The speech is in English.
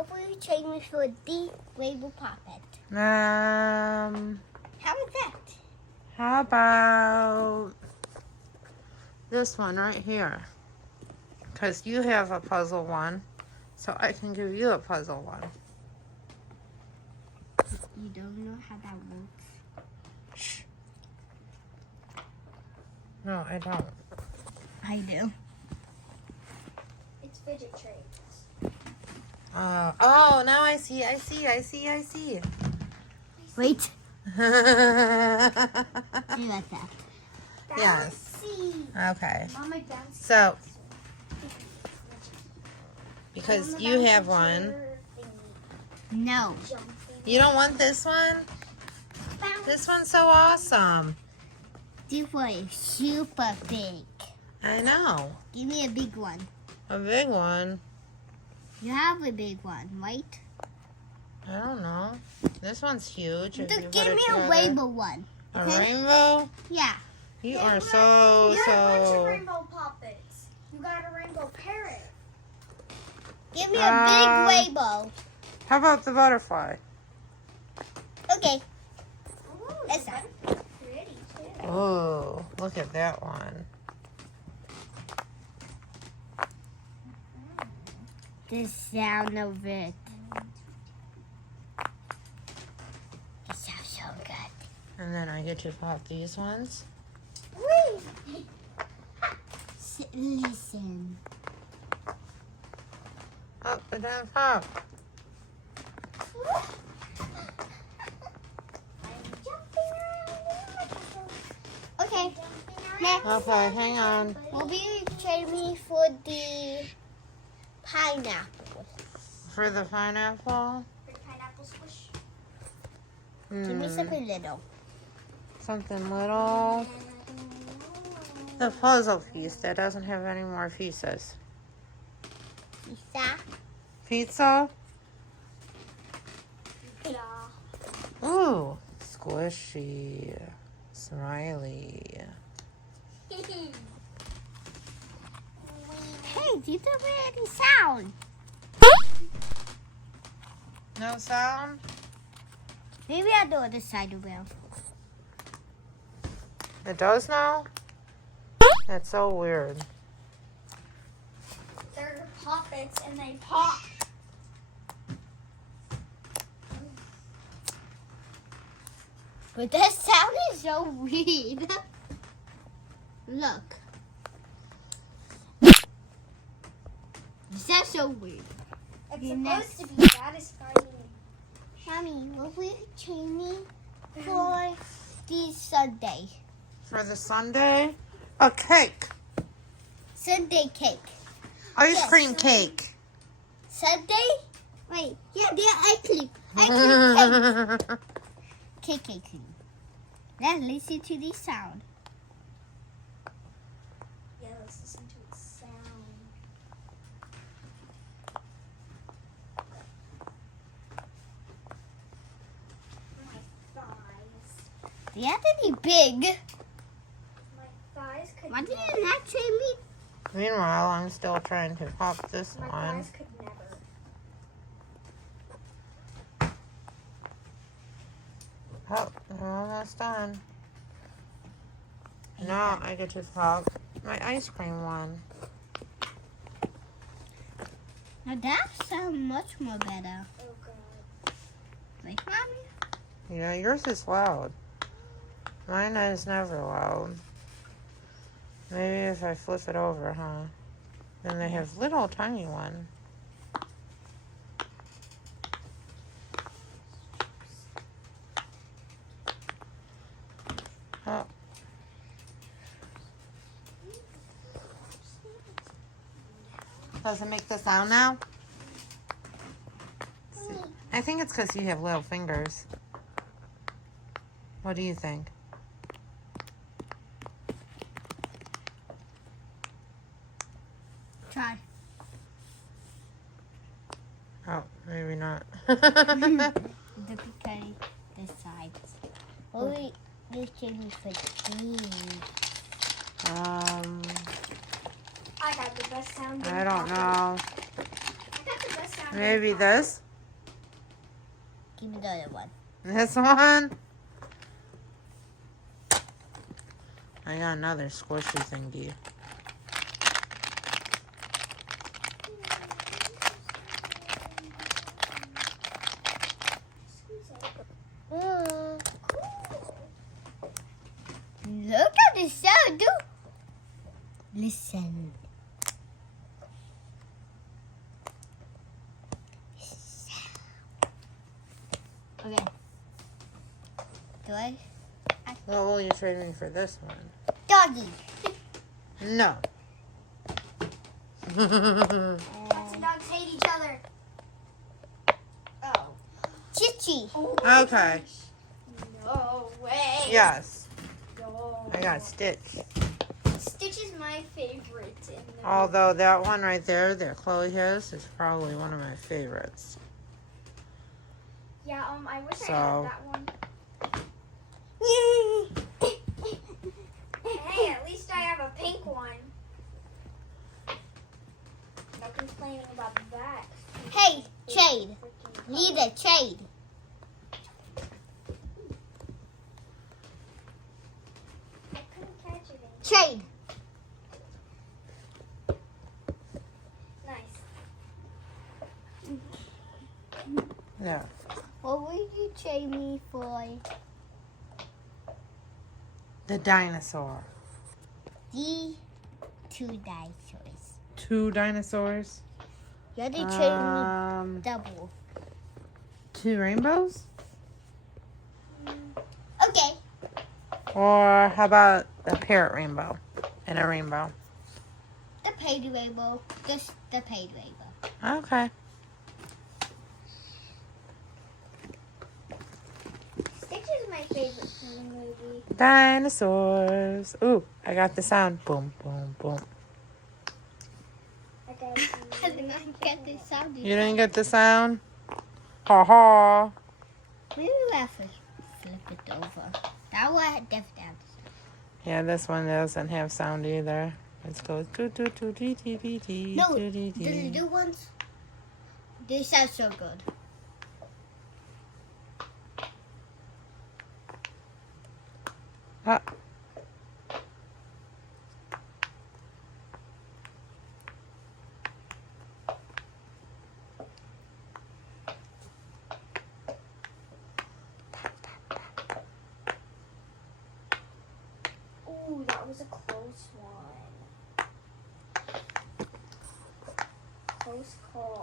what will you trade me for the rainbow puppet? How How is that? about this one right here? Because you have a puzzle one, so I can give you a puzzle one. You don't know how that works. Shh. No, I don't. I do. It's fidget trays. Oh, now I see. Wait. Do like that. Yes. Bouncy. Okay. Mama, bouncy. So, because you have one, No. you don't want this one? This one's so awesome. This one is super big. I know. Give me a big one. A big one. You have a big one, right? I don't know. This one's huge. If you Just put give it me a together. rainbow one. A Okay? rainbow? Yeah. You Yeah, are you so. got a bunch of rainbow puppets. You got a rainbow parrot. Give me a big rainbow. How about the butterfly? Okay. Ooh, That's not. pretty too. Oh, look at that one. The sound of it. It sounds so good. And then I get to pop these ones. Listen. Oh, it doesn't pop. Okay. Next. Okay, hang on. Will be trading me for the pineapple. For the pineapple? Pineapple squish. Give me something little. Something little. The puzzle piece that doesn't have any more pieces. Pizza. Pizza? Yeah. Ooh, squishy. Smiley. Hey, these are really sound. No sound? Maybe I'll do other side of it. It does now? That's so weird. They're puppets and they pop. But that sound is so weird. Look. It sounds so weird. It's You're supposed to be satisfying. Mommy, will we train me for the Sunday? For the sundae? A cake. Sunday cake. Ice Yes. cream cake. Sunday? Wait, yeah, they're ice cream. Ice cream cake. Cake. Let's listen to the sound. Yeah, let's listen to its sound. My thighs. They have to be big. My thighs could Why did never. you not train me? Meanwhile, I'm still trying to pop this My one. thighs could never. Oh, we're almost done. Now I get to pop my ice cream one. Now that sounds much more better. Oh god. Like, Mommy? Yeah, yours is loud. Mine is never loud. Maybe if I flip it over, huh? Then they have little tiny one. Oh. Does it make the sound now? I think it's because you have little fingers. What do you think? Try. Oh, maybe not. The because the sides. What will you train me for these? I got the best sound. I don't know. I got the best sound Maybe this? Give me the other one. This one? I got another squishy thingy. Look at the sound, dude. Listen. Okay. Do I? What will you trade me for this one? Doggy. No. Cats and dogs hate each other. Oh. Chichi. Okay. No way. Yes. No. I got Stitch. Stitch is my favorite. Although that one right there that Chloe has is probably one of my favorites. Yeah, I wish I So- had that one. Hey, at least I have a pink one. No complaining about that. Hey, trade. Leader, trade. I couldn't catch it. Trade. Nice. Yeah. What would you trade me for? The dinosaur. The 2 dinosaurs. 2 dinosaurs. You had to trade me double. 2 rainbows? Okay. Or how about a parrot rainbow and a rainbow? The paid rainbow. Just the paid rainbow. Okay. Stitch is my favorite from the movie. Dinosaurs. Ooh, I got the sound. Boom, boom, boom. I did not get the sound. You didn't get the sound? Ha ha. Maybe we have to flip it over. That one definitely have the sound. Yeah, this one doesn't have sound either. Let's go. No, the new ones, they sound so good. Ah. Ooh, that was a close one. Close call.